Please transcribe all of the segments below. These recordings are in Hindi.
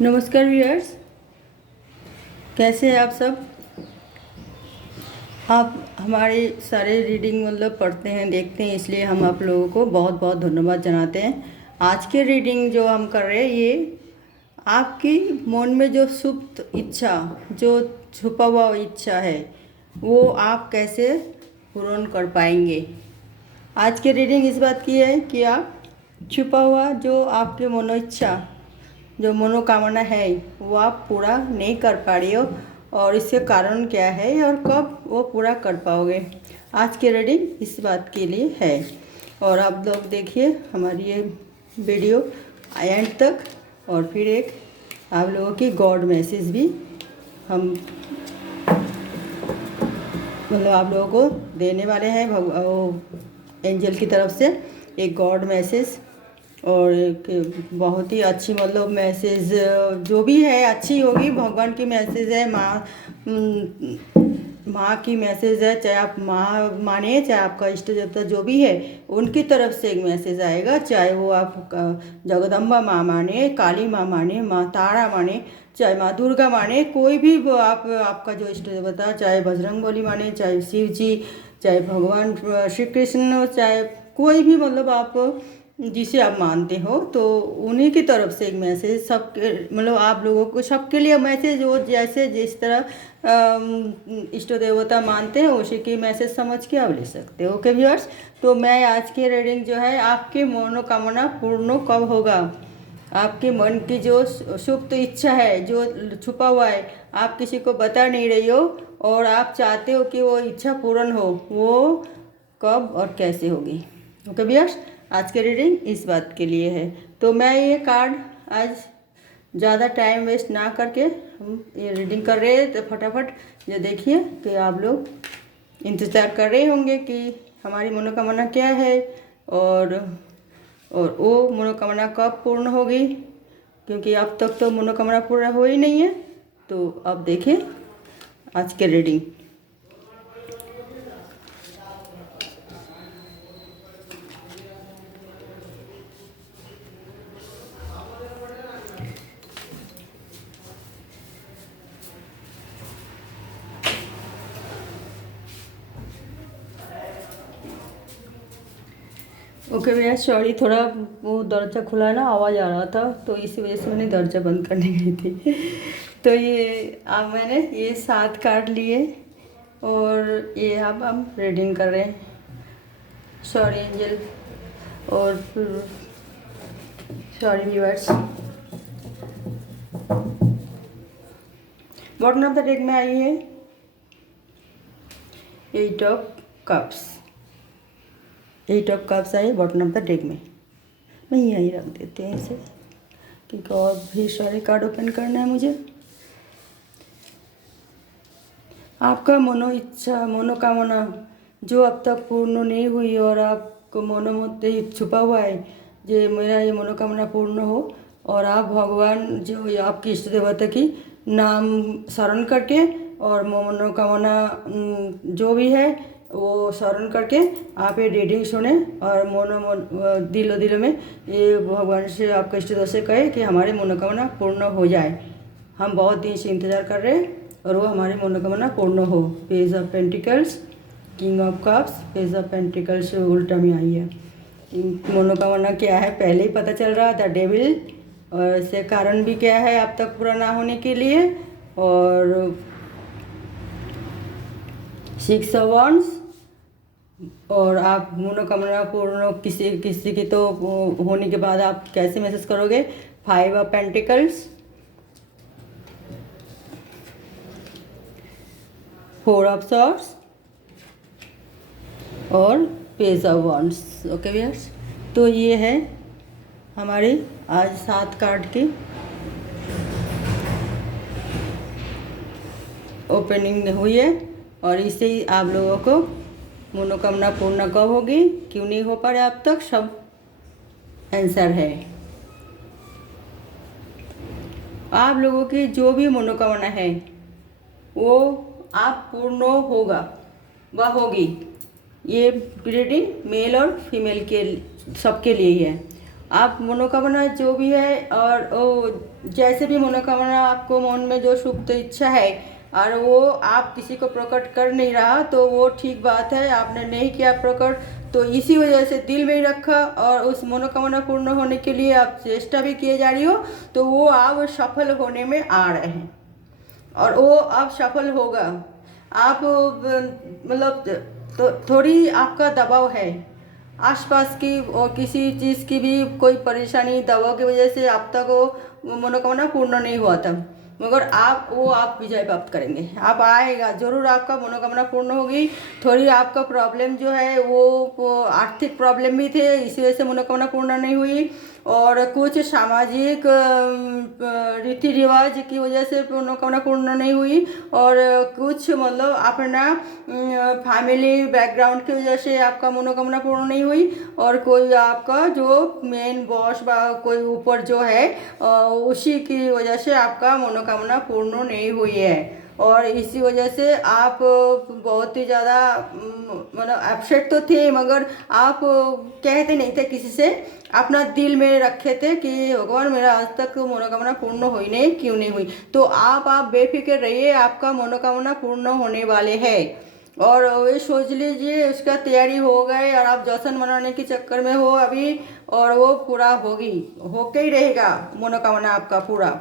नमस्कार व्यूअर्स, कैसे हैं आप सब। आप हमारे सारे रीडिंग पढ़ते हैं, देखते हैं, इसलिए हम आप लोगों को बहुत बहुत धन्यवाद जनाते हैं। आज के रीडिंग जो हम कर रहे हैं ये आपकी मन में जो सुप्त इच्छा, जो छुपा हुआ इच्छा है, वो आप कैसे पूर्ण कर पाएंगे। आज की रीडिंग इस बात की है कि आप छुपा हुआ जो आपके मनो इच्छा, जो मनोकामना है, वो आप पूरा नहीं कर पा रही हो और इसके कारण क्या है और कब वो पूरा कर पाओगे। आज की रीडिंग इस बात के लिए है और आप लोग देखिए हमारी ये वीडियो एंड तक। और फिर एक आप लोगों की गॉड मैसेज भी हम आप लोगों को देने वाले हैं, एंजल की तरफ से एक गॉड मैसेज। और एक बहुत ही अच्छी मैसेज जो भी है अच्छी होगी। भगवान की मैसेज है, माँ की मैसेज है, चाहे आप माँ माने चाहे आपका इष्ट देवता जो भी है उनकी तरफ से एक मैसेज आएगा। चाहे वो आप जगदम्बा माँ माने, काली माँ माने, माँ तारा माने, चाहे माँ दुर्गा माने, कोई भी आपका जो इष्ट देवता, चाहे बजरंगबली माने, चाहे शिव जी, चाहे भगवान श्री कृष्ण, चाहे कोई भी आप जिसे आप मानते हो, तो उन्हीं की तरफ से एक मैसेज सबके आप लोगों को सबके लिए मैसेज हो। जैसे जिस तरह इष्ट देवता मानते हैं उसी की मैसेज समझ के आप ले सकते हो। ओके व्यूअर्स, तो मैं आज की रीडिंग जो है आपकी मनोकामना पूर्ण कब होगा, आपके मन की जो सुप्त इच्छा है, जो छुपा हुआ है, आप किसी को बता नहीं रही हो और आप चाहते हो कि वो इच्छा पूर्ण हो, वो कब और कैसे होगी। ओके व्यूअर्स, आज की रीडिंग इस बात के लिए है। तो मैं ये कार्ड आज ज़्यादा टाइम वेस्ट ना करके हम ये रीडिंग कर रहे हैं, तो फटाफट ये देखिए कि आप लोग इंतज़ार कर रहे होंगे कि हमारी मनोकामना क्या है और वो मनोकामना कब पूर्ण होगी, क्योंकि अब तक तो मनोकामना पूरा हो ही नहीं है। तो अब देखिए आज के रीडिंग। ओके भैया, सॉरी, थोड़ा वो दरवाज़ा खुला है ना, आवाज़ आ रहा था, तो इसी वजह से मैंने दरवाज़ा बंद करने गई थी। तो ये अब मैंने ये 7 कार्ड लिए और ये अब हम रीडिंग कर रहे हैं। सॉरी एंजल और sorry viewers. Bottom of the deck में आई है 8 of cups. 8 of cups I bottom of the deck में। मैं यहीं रख देते हैं इसे, क्योंकि और भी सारे कार्ड ओपन करना है मुझे। आपका मनो इच्छा, मनोकामना जो अब तक पूर्ण नहीं हुई और आपको मनो मध्य छुपा हुआ है, जो मेरा ये मनोकामना पूर्ण हो और आप भगवान जो आपकी इष्ट देवता की नाम स्मरण करके और मनोकामना जो भी है वो स्मरण करके आप ये रीडिंग सुने और दिलो में ये भगवान से आपका इष्ट देवता से कहे कि हमारी मनोकामना पूर्ण हो जाए। हम बहुत दिन से इंतज़ार कर रहे हैं और वो हमारी मनोकामना पूर्ण हो। Page of pentacles, king of cups, page of pentacles उल्टा में आई है। मनोकामना क्या है पहले ही पता चल रहा था, डेविल, और इससे कारण भी क्या है अब तक पूरा ना होने के लिए। और 6 ऑफ वॉन्ड्स, और आप मनोकामना पूर्ण किसी की तो होने के बाद आप कैसे मैसेज करोगे। 5 ऑफ पेंटिकल्स, 4 ऑफ सॉर्ड्स और page of wands. Okay viewers, तो ये है हमारी आज 7 कार्ड की ओपनिंग हुई है और इससे ही आप लोगों को मनोकामना पूर्ण कब होगी, क्यों नहीं हो पा रहा अब तक, सब आंसर है। आप लोगों की जो भी मनोकामना है वो आप पूर्ण होगा, वह होगी। ये रीडिंग मेल और फीमेल के सबके लिए ही है। आप मनोकामना जो भी है और वो जैसे भी मनोकामना आपको मन में जो सुप्त इच्छा है और वो आप किसी को प्रकट कर नहीं रहा तो वो ठीक बात है, आपने नहीं किया प्रकट तो इसी वजह से दिल में ही रखा और उस मनोकामना पूर्ण होने के लिए आप चेष्टा भी किए जा रही हो, तो वो आप सफल होने में आ रहे हैं और वो अब सफल होगा। आप मतलब तो थोड़ी आपका दबाव है आसपास की और किसी चीज़ की भी कोई परेशानी दबाव की वजह से अब तक वो मनोकामना पूर्ण नहीं हुआ था, मगर आप विजय प्राप्त करेंगे। आप आएगा ज़रूर, आपका मनोकामना पूर्ण होगी। थोड़ी आपका प्रॉब्लम जो है वो आर्थिक प्रॉब्लम भी थे, इसी वजह से मनोकामना पूर्ण नहीं हुई और कुछ सामाजिक रीति रिवाज की वजह से मनोकामना पूर्ण नहीं हुई और कुछ मतलब अपना फैमिली बैकग्राउंड की वजह से आपका मनोकामना पूर्ण नहीं हुई और कोई आपका जो मेन बॉस कोई ऊपर जो है उसी की वजह से आपका मनोकामना पूर्ण नहीं हुई है और इसी वजह से आप बहुत ही ज़्यादा मतलब अपसेट तो थे, मगर आप कहते नहीं थे किसी से, अपना दिल में रखे थे कि भगवान मेरा आज तक मनोकामना पूर्ण हुई नहीं, क्यों नहीं हुई। तो आप बेफिक्र रहिए, आपका मनोकामना पूर्ण होने वाले हैं और ये सोच लीजिए उसका तैयारी हो गए और आप जश्न मनाने के चक्कर में हो अभी और वो पूरा होगी, होके ही रहेगा मनोकामना आपका पूरा।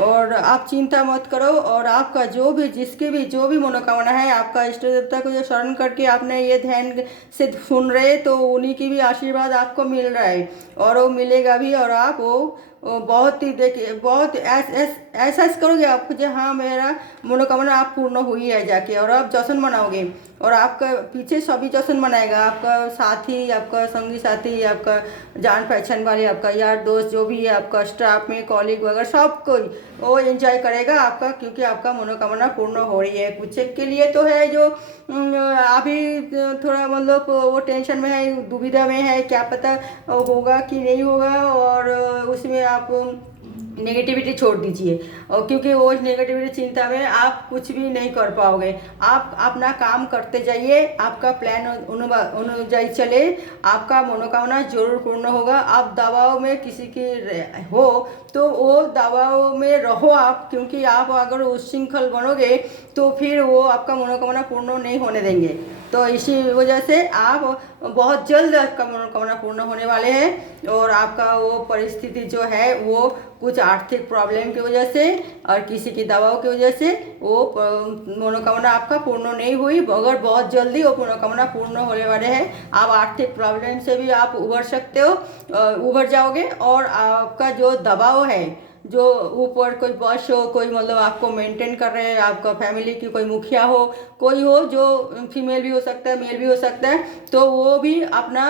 और आप चिंता मत करो और आपका जो भी जिसकी भी जो भी मनोकामना है, आपका इष्ट देवता को जो शरण करके आपने ये ध्यान से सुन रहे तो उन्हीं की भी आशीर्वाद आपको मिल रहा है और वो मिलेगा भी और आप वो बहुत ही देखिए बहुत ऐसा करोगे आप जो हाँ मेरा मनोकामना आप पूर्ण हुई है जाके, और आप जश्न मनाओगे और आपका पीछे सभी जश्न मनाएगा, आपका साथी, आपका संगी साथी, आपका जान पहचान वाले, आपका यार दोस्त जो भी है, आपका स्टाफ में कॉलीग वगैरह सब कोई वो एंजॉय करेगा आपका, क्योंकि आपका मनोकामना पूर्ण हो रही है। कुछ के लिए तो है जो अभी थोड़ा मतलब वो टेंशन में है, दुविधा में है, क्या पता होगा कि नहीं होगा और उसमें आप नेगेटिविटी छोड़ दीजिए और क्योंकि वो नेगेटिविटी चिंता में आप कुछ भी नहीं कर पाओगे। आप अपना काम करते जाइए, आपका प्लान अनुଯାयी चले, आपका मनोकामना जरूर पूर्ण होगा। आप दबाव में किसी की हो तो वो दबाव में रहो आप, क्योंकि आप अगर उच्छृंखल बनोगे तो फिर वो आपका मनोकामना पूर्ण नहीं होने देंगे। तो इसी वजह से आप बहुत जल्द आपका मनोकामना पूर्ण होने वाले हैं और आपका वो परिस्थिति जो है वो कुछ आर्थिक प्रॉब्लम की वजह से और किसी की दबाव की वजह से वो मनोकामना आपका पूर्ण नहीं हुई, मगर बहुत जल्दी वो मनोकामना पूर्ण होने वाले हैं। आप आर्थिक प्रॉब्लम से भी आप उभर सकते हो, उभर जाओगे और आपका जो दबाव है, जो ऊपर कोई बॉस हो, कोई मतलब आपको मेंटेन कर रहे हैं, आपका फैमिली की कोई मुखिया हो, कोई हो जो फीमेल भी हो सकता है मेल भी हो सकता है, तो वो भी अपना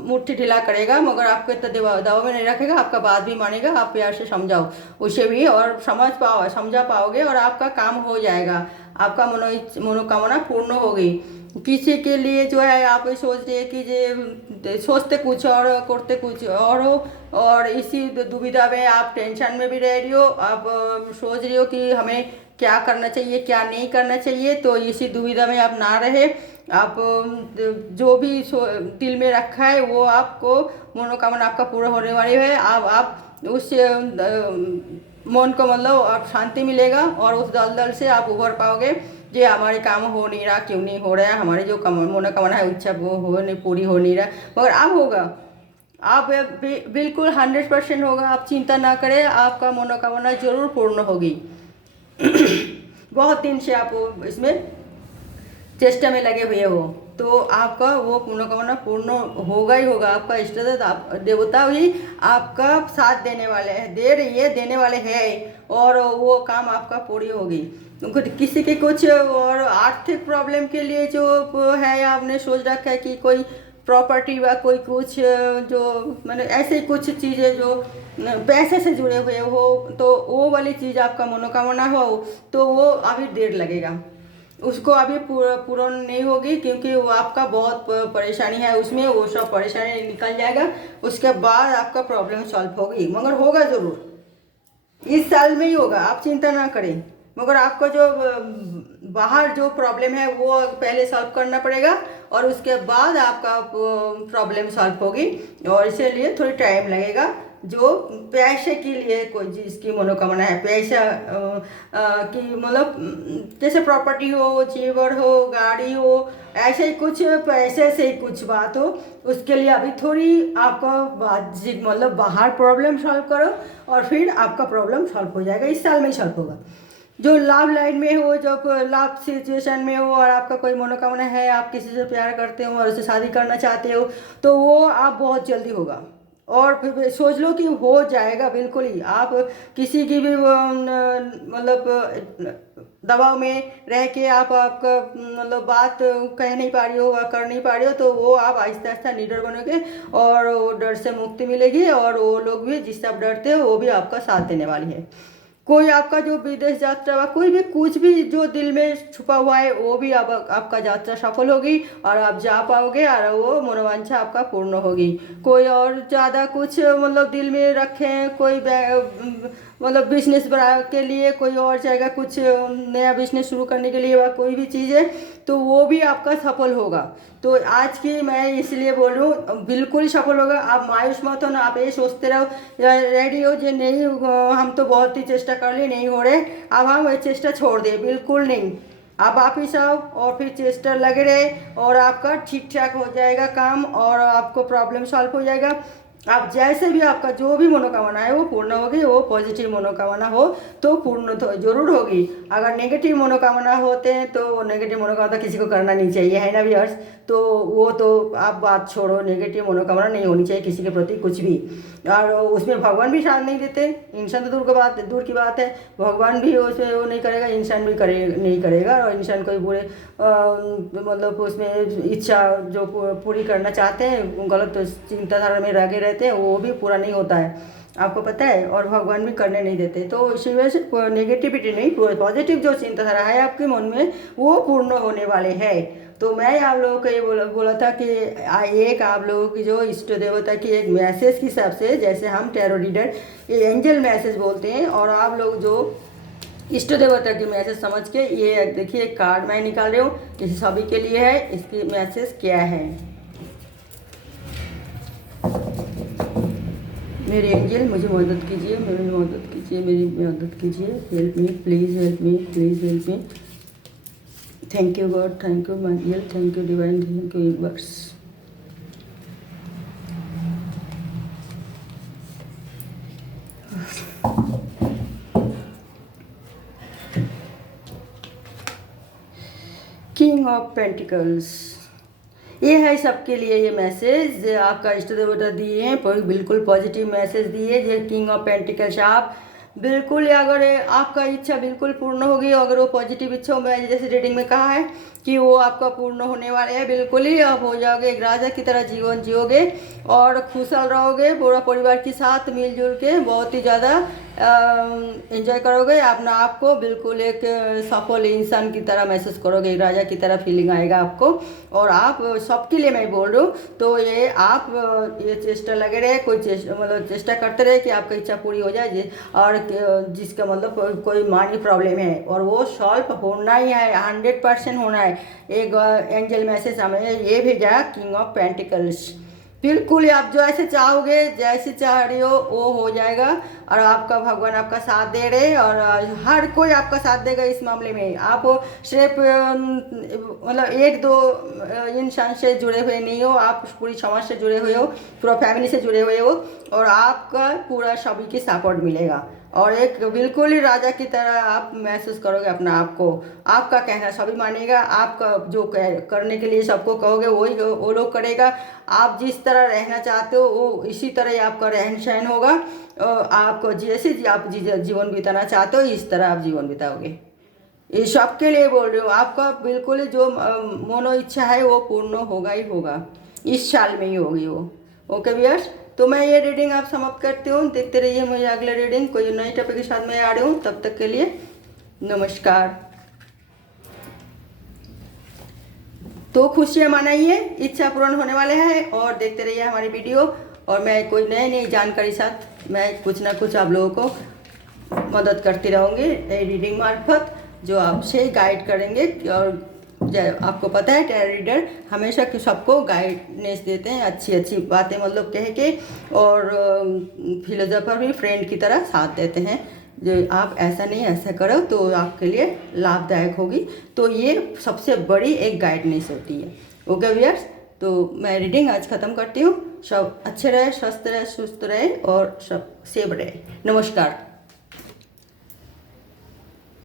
मुट्ठी ढीला करेगा, मगर आपको इतना दबाव में नहीं रखेगा, आपका बात भी मानेगा। आप प्यार से समझाओ उसे भी और समझा पाओगे और आपका काम हो जाएगा, आपका मनोकामना पूर्ण होगी। किसी के लिए जो है आप सोच रहे कि जे सोचते कुछ और करते कुछ और हो और इसी दुविधा में आप टेंशन में भी रह रही हो, आप सोच रही हो कि हमें क्या करना चाहिए क्या नहीं करना चाहिए, तो इसी दुविधा में आप ना रहे। आप जो भी दिल में रखा है वो आपको मनोकामना आपका पूरा होने वाली है। आप उस मन को मतलब आप शांति मिलेगा और उस दलदल से आप उभर पाओगे। जे हमारे काम हो नहीं रहा, क्यों नहीं हो रहा है, हमारी जो मनोकामना है इच्छा वो हो नहीं पूरी हो नहीं रहा, मगर अब होगा, आप बिल्कुल 100% होगा। आप चिंता ना करें, आपका मनोकामना जरूर पूर्ण होगी। बहुत दिन से आप इसमें चेष्टा में लगे हुए हो तो आपका वो मनोकामना पूर्ण होगा ही होगा। आपका इष्ट देवता भी आपका साथ देने वाले हैं, दे रही है, देने वाले हैं और वो काम आपका पूरी होगी। किसी के कुछ और आर्थिक प्रॉब्लम के लिए जो है आपने सोच रखा है कि कोई प्रॉपर्टी व कोई कुछ जो मतलब ऐसे कुछ चीज़ें जो पैसे से जुड़े हुए हो, तो वो वाली चीज़ आपका मनोकामना हो तो वो अभी देर लगेगा, उसको अभी पूर्ण नहीं होगी, क्योंकि वो आपका बहुत परेशानी है उसमें, वो सब परेशानी निकल जाएगा, उसके बाद आपका प्रॉब्लम सॉल्व होगी, मगर होगा ज़रूर, इस साल में ही होगा, आप चिंता ना करें। मगर आपको जो बाहर जो प्रॉब्लम है वो पहले सॉल्व करना पड़ेगा और उसके बाद आपका प्रॉब्लम सॉल्व होगी। और इसीलिए थोड़ी टाइम लगेगा। जो पैसे के लिए कोई चीज़ की मनोकामना है, पैसा की मतलब जैसे प्रॉपर्टी हो, जेवर हो, गाड़ी हो, ऐसे ही कुछ पैसे से ही कुछ बात हो, उसके लिए अभी थोड़ी आपका बातचीत मतलब बाहर प्रॉब्लम सॉल्व करो और फिर आपका प्रॉब्लम सॉल्व हो जाएगा। इस साल में ही सॉल्व होगा। जो लव लाइन में हो, जो लव सिचुएशन में हो और आपका कोई मनोकामना है, आप किसी से प्यार करते हो और उससे शादी करना चाहते हो, तो वो आप बहुत जल्दी होगा। और फिर सोच लो कि हो जाएगा बिल्कुल ही। आप किसी की भी मतलब दबाव में रह के आप आपका मतलब बात कह नहीं पा रही हो या कर नहीं पा रही हो, तो वो आप आहिस्ता आहिस्ता निडर बनोगे और वो डर से मुक्ति मिलेगी। और वो लोग भी जिससे आप डरते हो वो भी आपका साथ देने वाली है। कोई आपका जो विदेश यात्रा वा कोई भी कुछ भी जो दिल में छुपा हुआ है वो भी अब आपका यात्रा सफल होगी और आप जा पाओगे और वो मनोवांछा आपका पूर्ण होगी। कोई और ज़्यादा कुछ मतलब दिल में रखें, कोई मतलब बिजनेस बना के लिए कोई और जगह कुछ नया बिजनेस शुरू करने के लिए वा कोई भी चीज़ है, तो वो भी आपका सफल होगा। तो आज की मैं इसलिए बोल रही हूँ बिल्कुल सफल होगा। आप मायूस मत हो ना, आप ये सोचते रहो रेडी हो जो नहीं हम तो बहुत ही चेष्टा कर लिए नहीं हो रहे, अब हम ये चेष्टा छोड़ दें, बिल्कुल नहीं। आप वापिस आओ और फिर चेष्टा लगे रहे और आपका ठीक ठाक हो जाएगा काम और आपको प्रॉब्लम सॉल्व हो जाएगा। आप जैसे भी आपका जो भी मनोकामना है वो पूर्ण होगी। वो पॉजिटिव मनोकामना हो तो पूर्ण तो जरूर होगी। अगर नेगेटिव मनोकामना होते हैं तो वो नेगेटिव मनोकामना किसी को करना नहीं चाहिए, है ना व्यूअर्स। तो वो तो आप बात छोड़ो, नेगेटिव मनोकामना नहीं होनी चाहिए किसी के प्रति कुछ भी। और उसमें भगवान भी साथ नहीं देते, इंसान तो दूर की बात है। भगवान भी उसमें वो नहीं करेगा, इंसान भी नहीं करेगा। और इंसान कोई बुरे मतलब उसमें इच्छा जो पूरी करना चाहते हैं गलत चिंताधारा में लगे रहते हैं वो भी पूरा नहीं होता है, आपको पता है। और भगवान भी करने नहीं देते। तो इसी वजह से नेगेटिविटी नहीं, पॉजिटिव जो चिंताधारा है आपके मन में वो पूर्ण होने वाले हैं। तो मैं आप लोगों को ये बोला था कि एक आप लोगों की जो इष्ट देवता की एक मैसेज के हिसाब से, जैसे हम टैरो रीडर ये एंजल मैसेज बोलते हैं, और आप लोग जो इष्ट देवता की मैसेज समझ के ये देखिए एक कार्ड मैं निकाल रही हूँ, इस सभी के लिए है। इसकी मैसेज क्या है? मेरे एंजल मुझे मदद कीजिए, मेरी मदद कीजिए, मेरी मदद कीजिए। Help me please, help me please, help me. Thank you God, thank you my angel, thank you divine, thank you universe. King of pentacles, ये है सबके लिए ये मैसेज आपका इष्ट देवता दिए हैं, बिल्कुल पॉजिटिव मैसेज दिए। ये किंग ऑफ पेंटिकल्स आप बिल्कुल, अगर आपका इच्छा बिल्कुल पूर्ण होगी, अगर वो पॉजिटिव इच्छा हो, मैं जैसे रीडिंग में कहा है कि वो आपका पूर्ण होने वाले है, बिल्कुल ही आप हो जाओगे, एक राजा की तरह जीवन जियोगे और खुशहाल रहोगे पूरा परिवार के साथ मिलजुल के, बहुत ही ज़्यादा एंजॉय करोगे अपना आप को, बिल्कुल एक सफल इंसान की तरह महसूस करोगे, राजा की तरह फीलिंग आएगा आपको। और आप सबके लिए मैं बोल रही हूँ, तो ये आप ये चेष्टा लगे रहे, कोई मतलब चेष्टा करते रहे कि आपकी इच्छा पूरी हो जाए, और जिसका मतलब कोई मानी प्रॉब्लम है और वो सॉल्व होना ही है, 100% होना है। एक एंजल मैसेज हमें ये भेजा किंग ऑफ पेंटिकल्स, बिल्कुल आप जो ऐसे चाहोगे, जैसे चाह रही हो वो हो जाएगा। और आपका भगवान आपका साथ दे रहे, और हर कोई आपका साथ देगा इस मामले में। आप सिर्फ मतलब एक दो इंसान से जुड़े हुए नहीं हो, आप पूरी समाज से जुड़े हुए हो, पूरा फैमिली से जुड़े हुए हो, और आपका पूरा सभी की सपोर्ट मिलेगा। और एक बिल्कुल ही राजा की तरह आप महसूस करोगे अपना आप को। आपका कहना सभी मानेगा, आपका जो करने के लिए सबको कहोगे वही वो लोग करेगा। आप जिस तरह रहना चाहते हो वो इसी तरह ही आपका रहन सहन होगा। आपको जैसे आप जीवन बिताना चाहते हो इस तरह आप जीवन बिताओगे। ये सबके लिए बोल रही हूँ, आपका बिल्कुल जो मनो इच्छा है वो पूर्ण होगा ही होगा, इस साल में ही होगी वो। ओके व्यूअर्स, तो मैं ये रीडिंग आप समाप्त करती हूँ। देखते रहिए मुझे अगले रीडिंग, कोई नई टॉपिक के साथ मैं आ रही हूँ। तब तक के लिए नमस्कार। तो खुशियाँ मनाइए, इच्छा पूर्ण होने वाले हैं, और देखते रहिए हमारी वीडियो। और मैं कोई नई जानकारी साथ मैं कुछ ना कुछ आप लोगों को मदद करती रहूँगी रीडिंग मार्फत, जो आपसे गाइड करेंगे और आपको पता है टैरो रीडर हमेशा कि सबको गाइडेंस देते हैं, अच्छी अच्छी बातें मतलब कह के, और फिलोसोफर भी फ्रेंड की तरह साथ देते हैं, जो आप ऐसा नहीं ऐसा करो तो आपके लिए लाभदायक होगी। तो ये सबसे बड़ी एक गाइडेंस होती है। ओके व्यूअर्स, तो मैं रीडिंग आज ख़त्म करती हूँ। सब अच्छे रहे, स्वस्थ रहे, सुस्त रहे और सब सेफ रहे। नमस्कार।